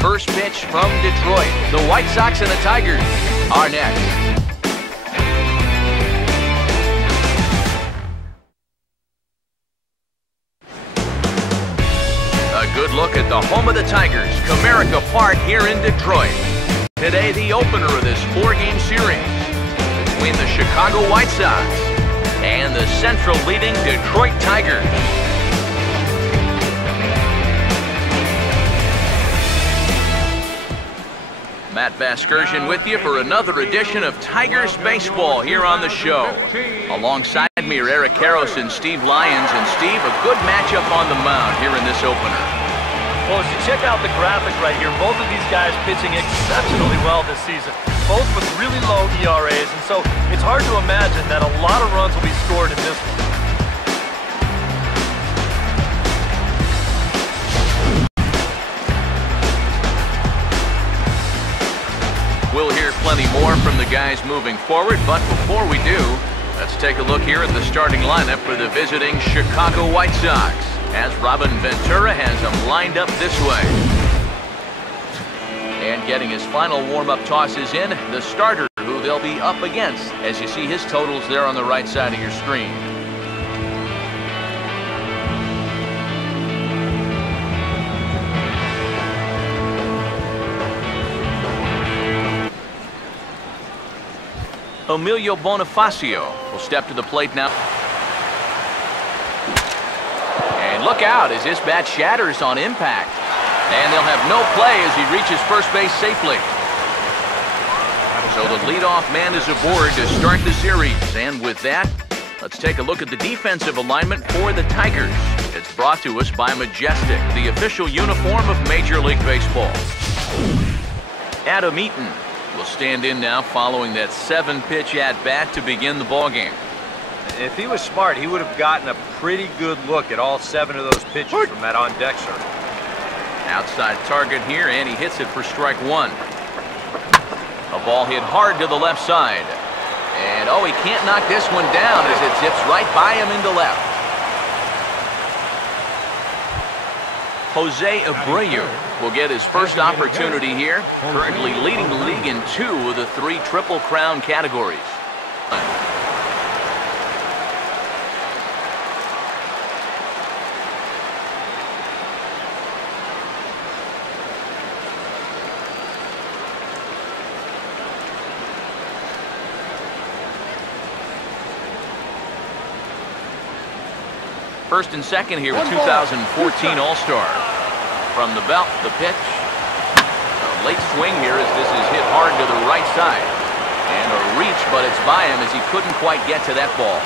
first pitch from Detroit. The White Sox and the Tigers are next. A good look at the home of the Tigers, Comerica Park here in Detroit. Today, the opener of this 4-game series between the Chicago White Sox and the Central leading Detroit Tigers. Matt Vasgersian with you for another edition of Tigers Baseball here on the show. Alongside me are Eric Karros and Steve Lyons. And Steve, a good matchup on the mound here in this opener. Well, as you check out the graphic right here, both of these guys pitching exceptionally well this season. Both with really low ERAs, and so it's hard to imagine that a lot of runs will be scored in this one. We'll hear plenty more from the guys moving forward, but before we do, let's take a look here at the starting lineup for the visiting Chicago White Sox, as Robin Ventura has them lined up this way. And getting his final warm-up tosses in, the starter who they'll be up against, as you see his totals there on the right side of your screen. Emilio Bonifacio will step to the plate now. And look out as this bat shatters on impact. And they'll have no play as he reaches first base safely. So the leadoff man is aboard to start the series. And with that, let's take a look at the defensive alignment for the Tigers. It's brought to us by Majestic, the official uniform of Major League Baseball. Adam Eaton will stand in now following that 7-pitch at-bat to begin the ballgame. If he was smart, he would have gotten a pretty good look at all 7 of those pitches from that on-deck circle. Outside target here, and he hits it for strike 1. A ball hit hard to the left side. And, oh, he can't knock this one down as it zips right by him into left. Jose Abreu will get his first opportunity here, currently leading the league in 2 of the 3 Triple Crown categories. First and second here with 2014 All-Star. From the belt, the pitch. A late swing here as this is hit hard to the right side. And a reach, but it's by him as he couldn't quite get to that ball.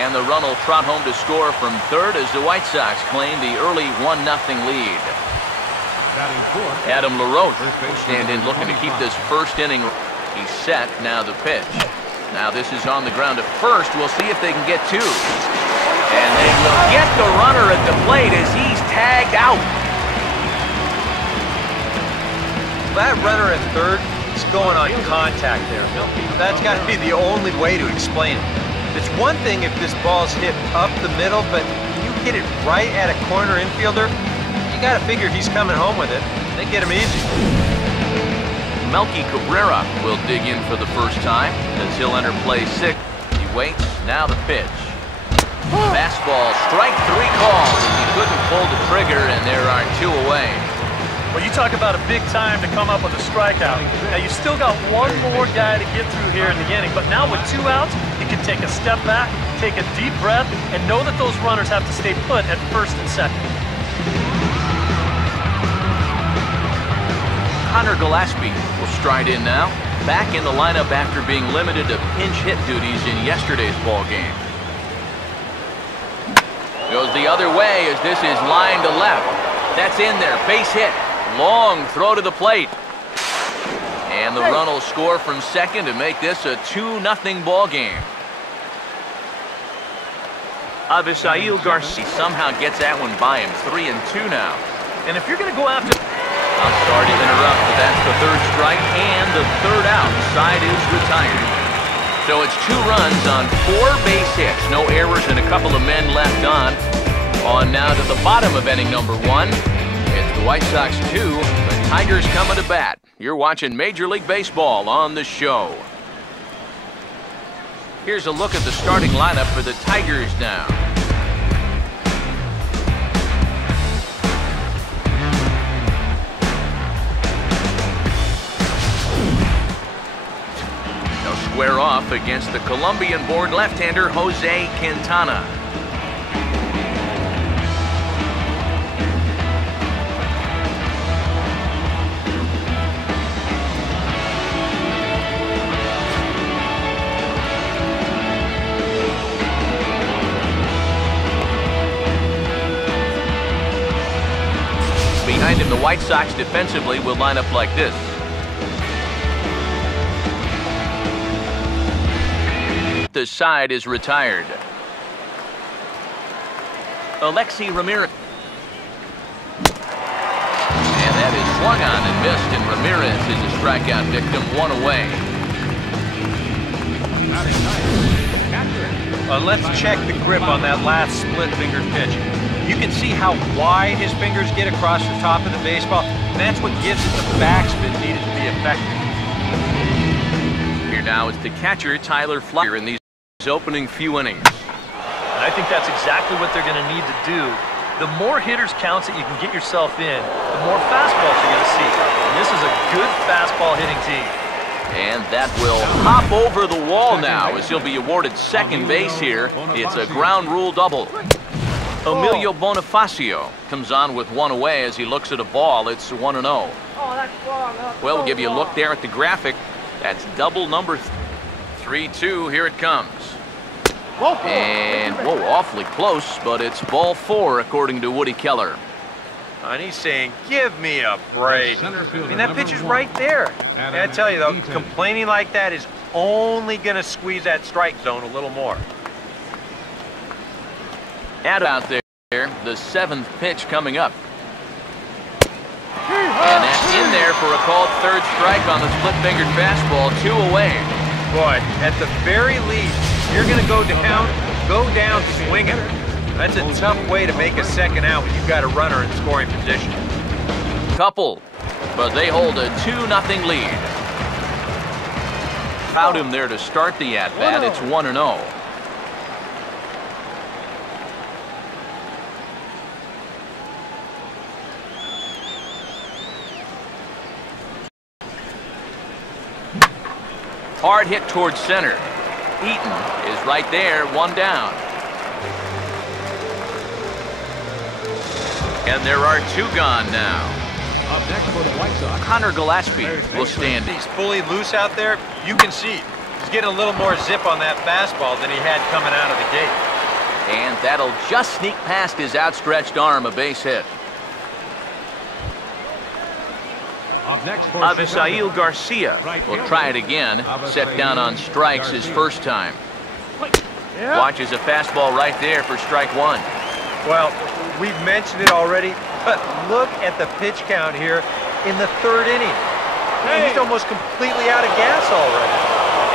And the run will trot home to score from third as the White Sox claim the early 1-0 lead. Adam LaRoche will stand in looking to keep this first inning. He's set, now the pitch. Now this is on the ground at first. We'll see if they can get 2. And they will get the runner at the plate as he's tagged out. That runner at third is going on contact there. That's got to be the only way to explain it. It's one thing if this ball's hit up the middle, but you hit it right at a corner infielder, you got to figure he's coming home with it. They get him easy. Melky Cabrera will dig in for the first time as he'll enter play 6. He waits, now the pitch. Fastball, strike 3 called. He couldn't pull the trigger, and there are 2 away. Well, you talk about a big time to come up with a strikeout. Now, you still got one more guy to get through here in the inning, but now with 2 outs, he can take a step back, take a deep breath, and know that those runners have to stay put at first and second. Connor Gillespie will stride in now, back in the lineup after being limited to pinch hit duties in yesterday's ball game. Goes the other way as this is lined to left. That's in there, base hit. Long throw to the plate. And the run will score from second to make this a 2-0 ball game. Avisail Garcia somehow gets that one by him. 3-2 now. And if you're going to go after... I'm sorry to interrupt, but that's the 3rd strike and the 3rd out. Side is retired. So it's 2 runs on 4 base hits. No errors and a couple of men left on. On now to the bottom of inning number 1. It's the White Sox 2, the Tigers coming to bat. You're watching Major League Baseball on the show. Here's a look at the starting lineup for the Tigers now. They'll square off against the Colombian-born left-hander Jose Quintana. Behind him, the White Sox defensively will line up like this. The side is retired. Alexi Ramirez. And that is swung on and missed, and Ramirez is a strikeout victim, one away. Let's check the grip on that last split-fingered pitch. You can see how wide his fingers get across the top of the baseball, and that's what gives it the backspin needed to be effective. Here now is the catcher, Tyler Flyer, in these opening few innings. And I think that's exactly what they're going to need to do. The more hitters counts that you can get yourself in, the more fastballs you're going to see. And this is a good fastball hitting team. And that will hop over the wall now as he'll be awarded second base here. It's a ground rule double. Emilio Bonifacio comes on with one away as he looks at a ball. It's 1-0. Well, we'll give you a look there at the graphic. That's double number 3-2. Here it comes. And, whoa, awfully close, but it's ball 4 according to Woody Keller. And he's saying, give me a break. I mean, that pitch is right there. And I tell you, though, complaining like that is only going to squeeze that strike zone a little more. Out there, the 7th pitch coming up. And that's in there for a called third strike on the split-fingered fastball, 2 away. Boy, at the very least, you're going to go down swinging. That's a tough way to make a second out when you've got a runner in scoring position. Couple, but they hold a 2-0 lead. Crowd him there to start the at-bat. It's 1-0. Hard hit towards center. Eaton is right there, 1 down. And there are 2 gone now. Up next for the White Sox, Connor Gillespie will stand. He's fully loose out there. You can see he's getting a little more zip on that fastball than he had coming out of the gate. And that'll just sneak past his outstretched arm, a base hit. up next for Avisail Garcia will try it again. Set down on strikes his first time. Watches a fastball right there for strike 1. Well, we've mentioned it already, but look at the pitch count here in the 3rd inning. He's almost completely out of gas already.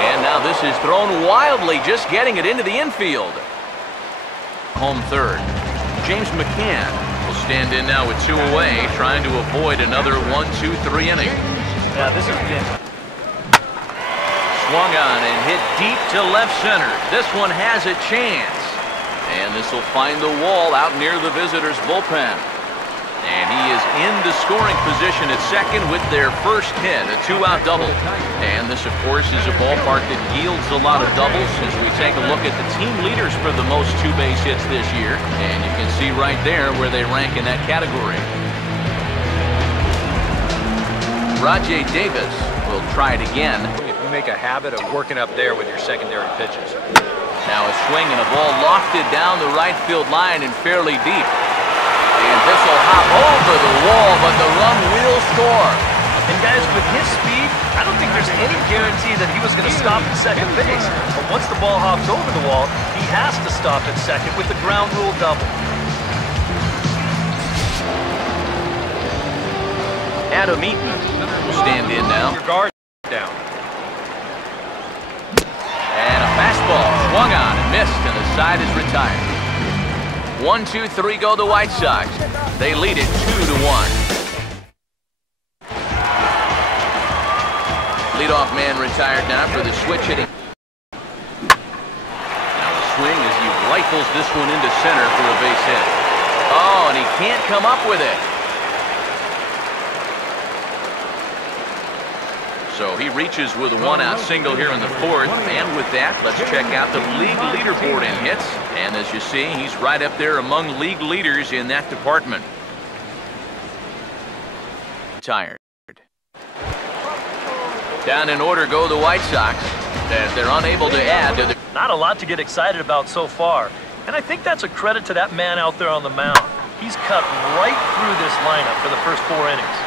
And now this is thrown wildly, just getting it into the infield. Home third. James McCann will stand in now with 2 away, trying to avoid another 1-2-3 inning. Yeah, this has been Swung on and hit deep to left center. This one has a chance. And this will find the wall out near the visitors' bullpen. And he is in the scoring position at second with their first hit, a 2-out double. And this, of course, is a ballpark that yields a lot of doubles as we take a look at the team leaders for the most 2-base hits this year. And you can see right there where they rank in that category. Rajay Davis will try it again. If you make a habit of working up there with your secondary pitches. Now a swing and a ball lofted down the right field line and fairly deep. And this will hop over the wall, but the run will score. And guys, with his speed, I don't think there's any guarantee that he was going to stop at second base. But once the ball hops over the wall, he has to stop at second with the ground rule double. Adam Eaton will stand in now. Your guard down. And a fastball swung on and missed, and the side is retired. 1-2-3 go the White Sox. They lead it 2-1. Leadoff man retired now for the switch hitting. Now the swing as he rifles this one into center for a base hit. Oh, and he can't come up with it. So he reaches with a one-out single here in the fourth. And with that, let's check out the league leaderboard in hits. And as you see, he's right up there among league leaders in that department. Tired. Down in order go the White Sox as they're unable to add to the... Not a lot to get excited about so far. And I think that's a credit to that man out there on the mound. He's cut right through this lineup for the first 4 innings.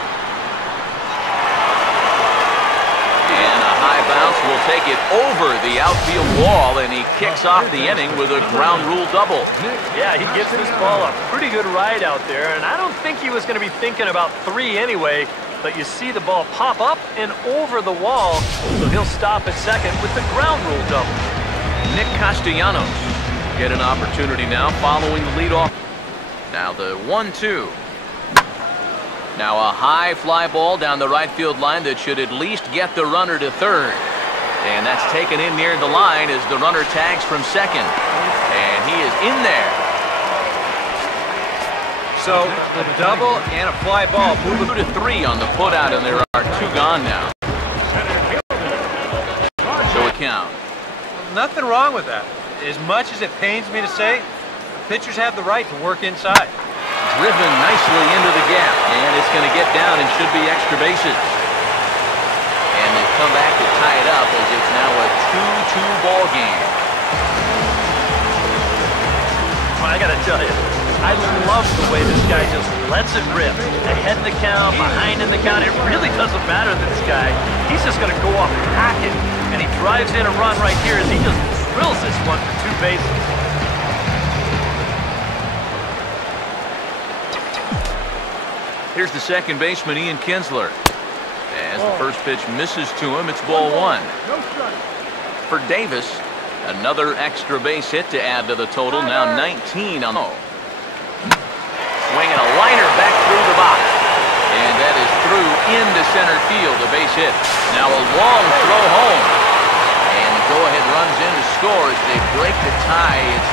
And a high bounce will take it over the outfield wall, and he kicks off the inning with a ground rule double. Yeah, he gives this ball a pretty good ride out there, and I don't think he was going to be thinking about 3 anyway, but you see the ball pop up and over the wall, so he'll stop at second with the ground rule double. Nick Castellanos get an opportunity now following the leadoff. Now the 1-2. Now a high fly ball down the right field line that should at least get the runner to third. And that's taken in near the line as the runner tags from second. And he is in there. So a double and a fly ball moving to 3 on the putout, and there are 2 gone now. So a count. Nothing wrong with that. As much as it pains me to say, pitchers have the right to work inside. Driven nicely into the gap, and it's going to get down and should be extra bases. And they've come back to tie it up as it's now a 2-2 ball game. Well, I got to tell you, I love the way this guy just lets it rip. Ahead in the count, behind in the count. It really doesn't matter to this guy. He's just going to go off hacking, and he drives in a run right here as he just drills this one for 2 bases. Here's the second baseman, Ian Kinsler. As the first pitch misses to him, it's ball 1. For Davis, another extra base hit to add to the total, now 19 on the... Swinging a liner back through the box. And that is through into center field, a base hit. Now a long throw home. And the go-ahead runs in to score as they break the tie. It's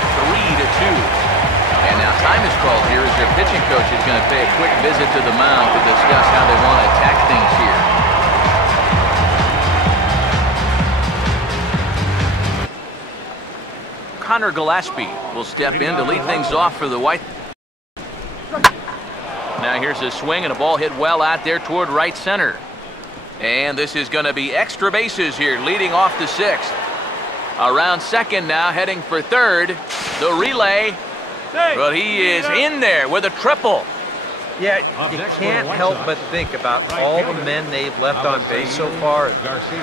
3-2. And now time is called here as their pitching coach is going to pay a quick visit to the mound to discuss how they want to attack things here. Connor Gillespie will step in to lead things off for the White. Now here's a swing and a ball hit well out there toward right center. And this is going to be extra bases here leading off the 6th. Around second now, heading for third. The relay. But he is in there with a triple. Yeah, you can't help but think about all the men they've left on base so far.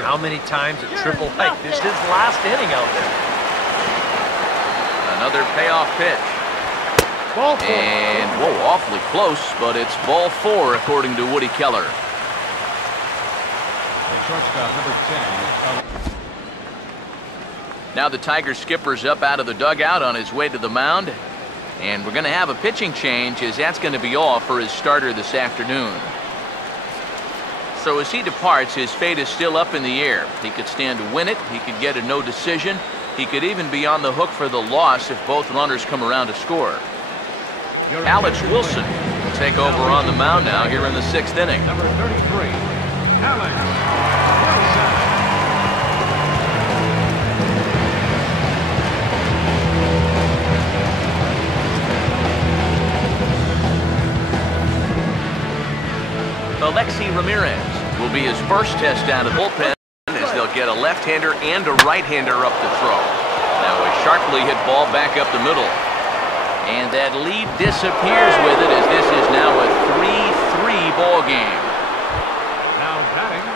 How many times a triple like this? His last inning out there. Another payoff pitch. And, whoa, awfully close, but it's ball 4 according to Woody Keller. Now the Tiger skipper's up out of the dugout on his way to the mound. And we're going to have a pitching change as that's going to be all for his starter this afternoon. So as he departs, his fate is still up in the air. He could stand to win it. He could get a no decision. He could even be on the hook for the loss if both runners come around to score. Alex Wilson will take over on the mound now here in the 6th inning. Number 33, Alex Wilson. Alexi Ramirez will be his first test out of the bullpen as they'll get a left-hander and a right-hander up the throw. Now a sharply hit ball back up the middle. And that lead disappears with it as this is now a 3-3 ball game. Now batting,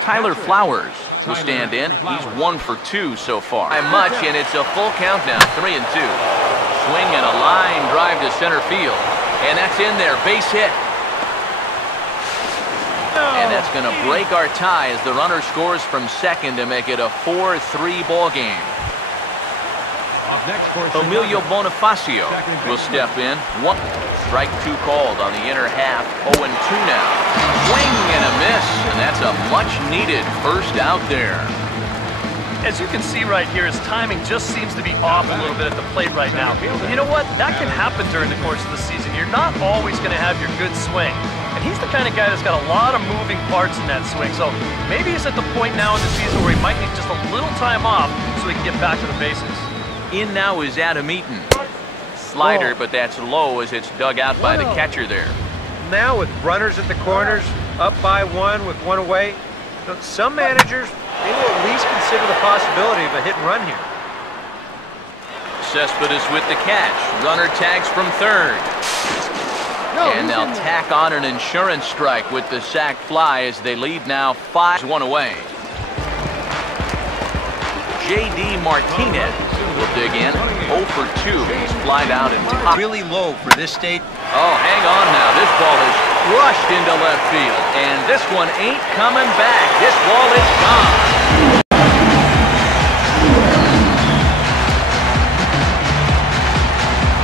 Tyler Flowers will stand in. He's 1 for 2 so far. By much, and it's a full count now, 3-2. Swing and a line drive to center field. And that's in there, base hit. And that's going to break our tie as the runner scores from second to make it a 4-3 ball game. Next for Emilio Chicago. Bonifacio will step in. One strike two called on the inner half. 0-2 now. Swing and a miss, and that's a much-needed first out there. As you can see right here, his timing just seems to be off a little bit at the plate right now. And you know what? That can happen during the course of the season. You're not always going to have your good swing. And he's the kind of guy that's got a lot of moving parts in that swing. So maybe he's at the point now in the season where he might need just a little time off so he can get back to the bases. In now is Adam Eaton. Slider, but that's low as it's dug out by the catcher there. Now with runners at the corners, up by one with one away, some managers, they will at least consider the possibility of a hit and run here. Cespedes with the catch. Runner tags from third. And they'll tack on an insurance strike with the sac fly as they lead now 5-1 away. J.D. Martinez will dig in. 0 for 2. He's flied out and top. Really low for this state. Oh, hang on now. This ball is rushed into left field. And this one ain't coming back. This ball is gone.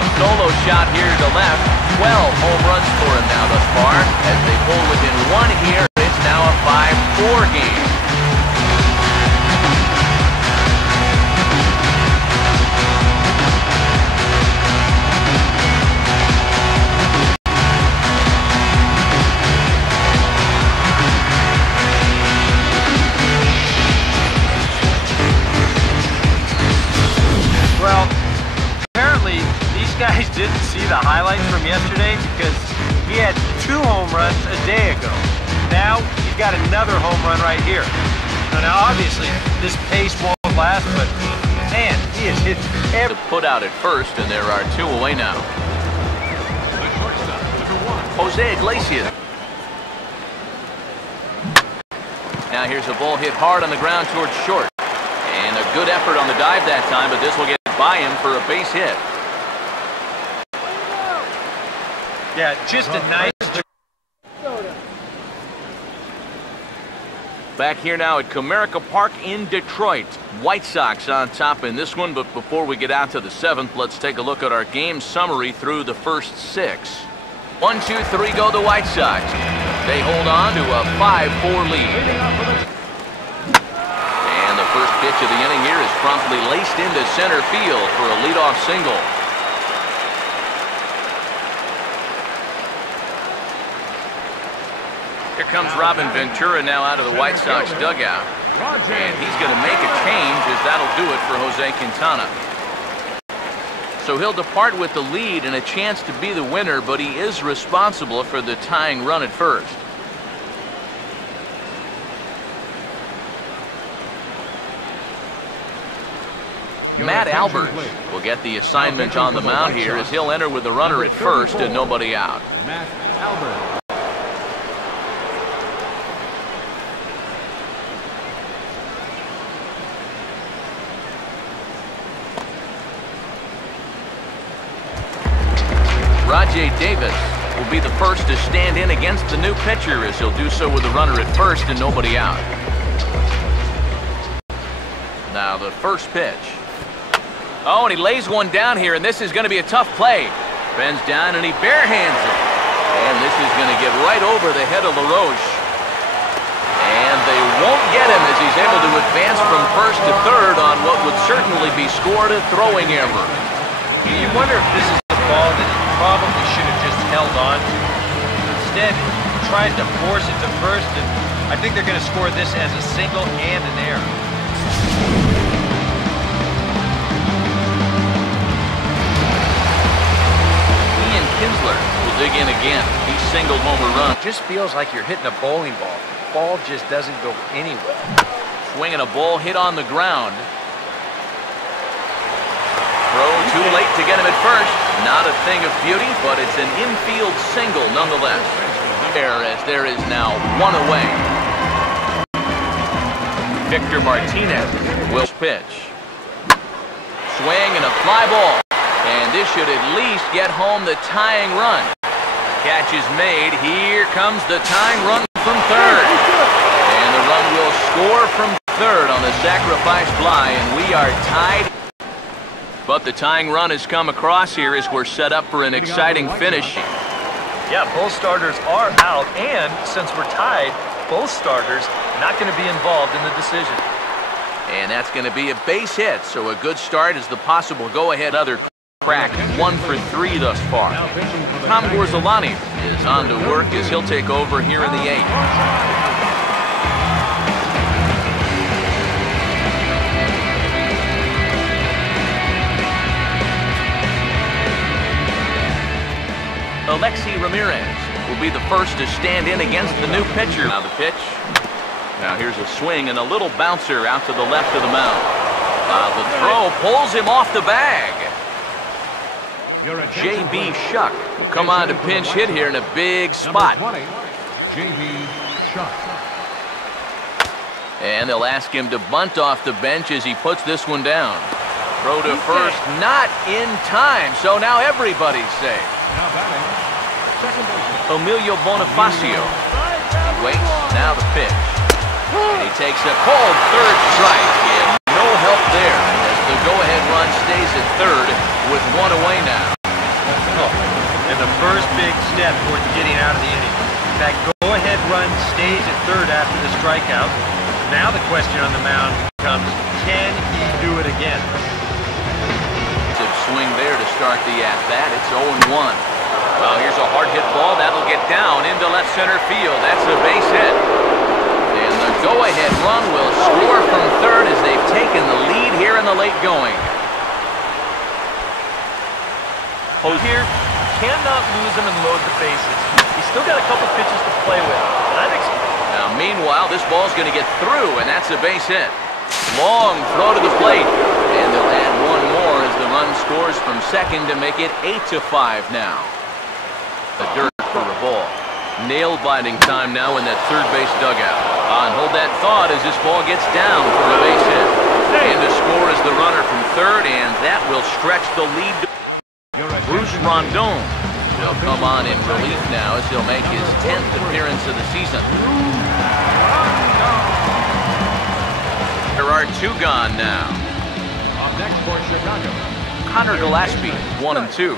A solo shot here to left. 12 home runs for him now thus far. As they pull within one here, it's now a 5-4 game. Well, apparently these guys didn't see the highlights from yesterday because he had 2 home runs a day ago. Now he's got another home run right here. Now obviously this pace won't last, but man, he has hit every... Put out at first, and there are 2 away now. The shortstop, number 1. Jose Iglesias. Now here's a ball hit hard on the ground towards short. And a good effort on the dive that time, but this will get by him for a base hit. Yeah, just a nice... Back here now at Comerica Park in Detroit. White Sox on top in this one, but before we get out to the 7th, let's take a look at our game summary through the first 6. 1, 2, 3 go the White Sox. They hold on to a 5-4 lead. And the first pitch of the inning here is promptly laced into center field for a leadoff single. Here comes Robin Ventura now out of the White Sox dugout. And he's going to make a change as that'll do it for Jose Quintana. So he'll depart with the lead and a chance to be the winner, but he is responsible for the tying run at first. Matt Albert will get the assignment on the mound here as he'll enter with the runner at first and nobody out. Matt Albert. Rajay Davis will be the first to stand in against the new pitcher as he'll do so with the runner at first and nobody out. Now the first pitch. Oh, and he lays one down here, and this is going to be a tough play. Bends down and he barehands it. And this is going to get right over the head of LaRoche. And they won't get him as he's able to advance from first to third on what would certainly be scored a throwing error. You wonder if this is the ball that he probably should have just held on. Instead, he tries to force it to first, and I think they're going to score this as a single and an error. Ian Kinsler will dig in again. He's singled home a run. It just feels like you're hitting a bowling ball. The ball just doesn't go anywhere. Swinging a ball hit on the ground. Throw too late to get him at first. Not a thing of beauty, but it's an infield single nonetheless. There is now one away. Victor Martinez will pitch. Swing and a fly ball. And this should at least get home the tying run. Catch is made. Here comes the tying run from third. And the run will score from third on the sacrifice fly, and we are tied. But the tying run has come across here as we're set up for an exciting finish. Yeah, both starters are out, and since we're tied, both starters not going to be involved in the decision. And that's going to be a base hit, so a good start is the possible go-ahead other crack. 1 for 3 thus far. Tom Gorzolani is on to work as he'll take over here in the 8th. Alexi Ramirez will be the first to stand in against the new pitcher. Now the pitch. Now here's a swing and a little bouncer out to the left of the mound. The throw pulls him off the bag. J.B. Shuck will come on to pinch hit here in a big spot. J.B. Shuck. And they'll ask him to bunt off the bench as he puts this one down. Throw to first, not in time, so now everybody's safe. Now batting, second baseman Emilio Bonifacio. He waits, now the pitch. And he takes a cold third strike, and no help there as the go-ahead run stays at third with 1 away now. And the first big step towards getting out of the inning. That go-ahead run stays at third after the strikeout. Now the question on the mound becomes, can he do it again? Swing there to start the at-bat. It's 0-1. Well, here's a hard hit ball. That'll get down into left center field. That's a base hit. And the go-ahead run will score from third as they've taken the lead here in the late going. Here, cannot lose him and load the bases. He's still got a couple pitches to play with. Now, meanwhile, this ball's going to get through, and that's a base hit. Long throw to the plate. And they'll add one more as the run scores from second to make it 8-5 now. The dirt for a ball. Nail-biting time now in that third base dugout. And hold that thought as this ball gets down for a base hit. And to score is the runner from third, and that will stretch the lead. Bruce Rondon will come on in relief now as he'll make his 10th appearance of the season. There are 2 gone now. Up next for Chicago, Connor Gillespie, 1-2.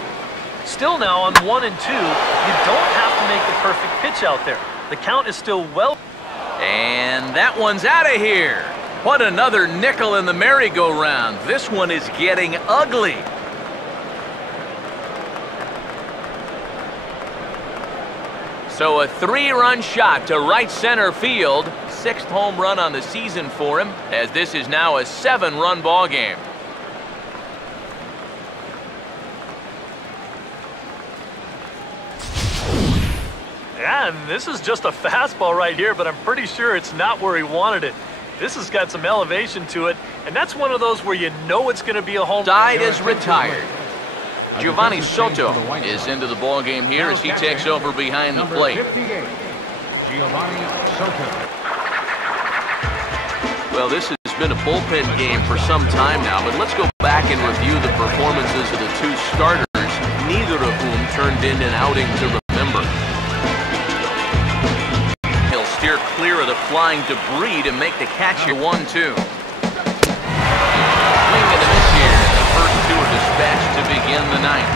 Still now on 1-2, you don't have to make the perfect pitch out there. The count is still well. And that one's out of here. What another nickel in the merry-go-round. This one is getting ugly. So a 3-run shot to right center field. 6th home run on the season for him, as this is now a 7-run ball game. Yeah, and this is just a fastball right here, but I'm pretty sure it's not where he wanted it. This has got some elevation to it, and that's one of those where you know it's going to be a home. Side is retired. Giovanni Soto is into the ball game here as he takes over behind the plate. Giovanni Soto. Well, this has been a bullpen game for some time now, but let's go back and review the performances of the 2 starters, neither of whom turned in an outing to remember. He'll steer clear of the flying debris to make the catch here. 1-2. Swing and a miss here. The first 2 are dispatched to begin the 9th.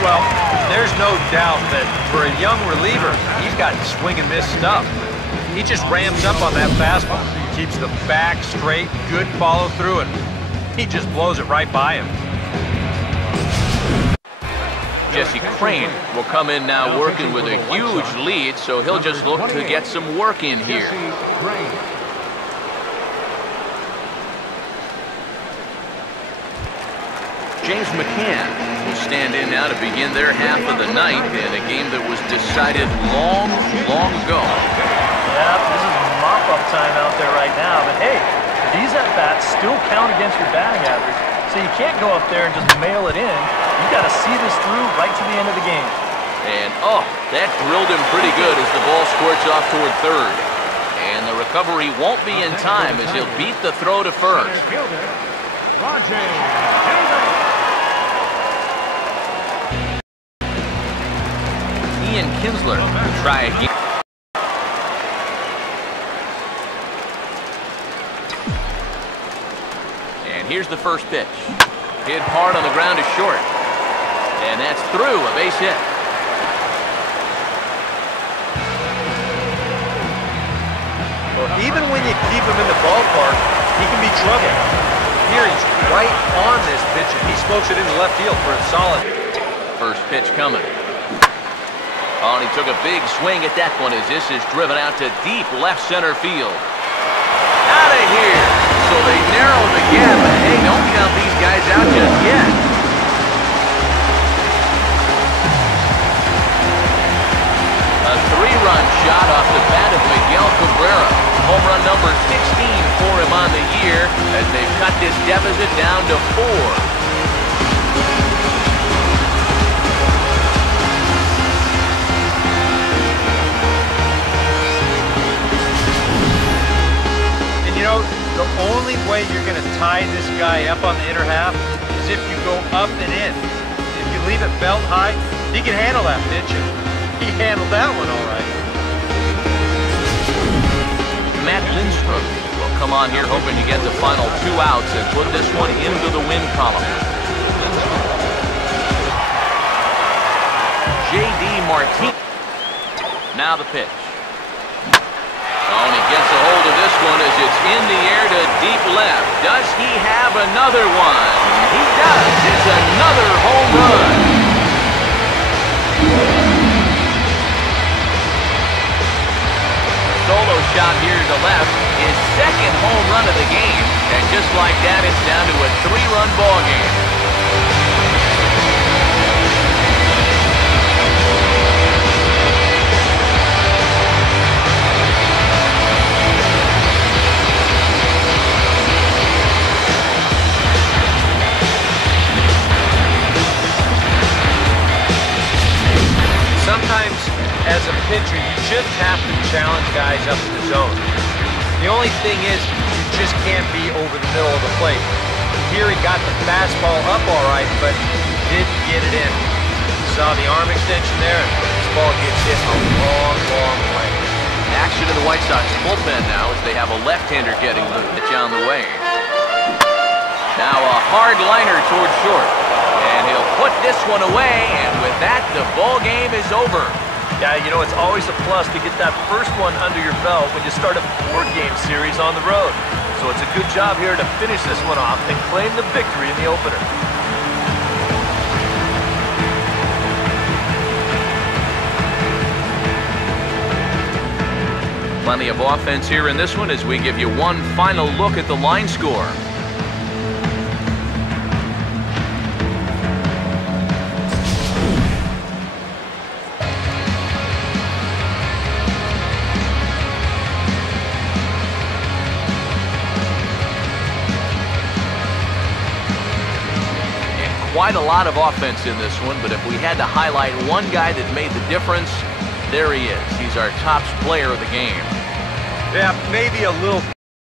Well, there's no doubt that for a young reliever, he's got swing and miss stuff. He just ramps up on that fastball. Keeps the back straight, good follow through, and he just blows it right by him. Jesse Crane will come in now working with a huge lead, so he'll just look to get some work in here. James McCann will stand in now to begin their half of the 9th in a game that was decided long, long ago. Yeah, this is mop-up time out there right now, but hey, these at-bats still count against your batting average, so you can't go up there and just mail it in. You got to see this through right to the end of the game. And, oh, that drilled him pretty good as the ball squirts off toward third. And the recovery won't be in time as he'll beat the throw to first. Ian Kinsler will try again. And here's the first pitch. Hit hard on the ground to short. And that's through, a base hit. Well, even when you keep him in the ballpark, he can be trouble. Here he's right on this pitch, and he smokes it into left field for a solid. First pitch coming. Oh, and he took a big swing at that one as this is driven out to deep left center field. Out of here. So they narrow the gap, but hey, don't count these guys out just yet. A 3-run shot off the bat of Miguel Cabrera. Home run number 16 for him on the year as they've cut this deficit down to 4. You know, the only way you're going to tie this guy up on the inner half is if you go up and in. If you leave it belt high, he can handle that pitch, and he handled that one all right. Matt Lindstrom will come on here hoping to get the final 2 outs and put this one into the win column. J.D. Martinez. Now the pitch. Oh, and he gets a hold of this one as it's in the air to deep left. Does he have another one? He does. It's another home run. Solo shot here to left. His second home run of the game. And just like that, it's down to a 3-run ball game. Sometimes, as a pitcher, you just have to challenge guys up in the zone. The only thing is, you just can't be over the middle of the plate. Here he got the fastball up all right, but didn't get it in. Saw the arm extension there, and this ball gets hit a long, long way. Action in the White Sox bullpen now as they have a left-hander getting the pitch on the way. Now a hard liner towards short. And he'll put this one away, and with that, the ball game is over. Yeah, you know, it's always a plus to get that first one under your belt when you start a 4-game series on the road. So it's a good job here to finish this one off and claim the victory in the opener. Plenty of offense here in this one as we give you one final look at the line score. Quite a lot of offense in this one, but if we had to highlight one guy that made the difference, there he is. He's our top player of the game. Yeah, maybe a little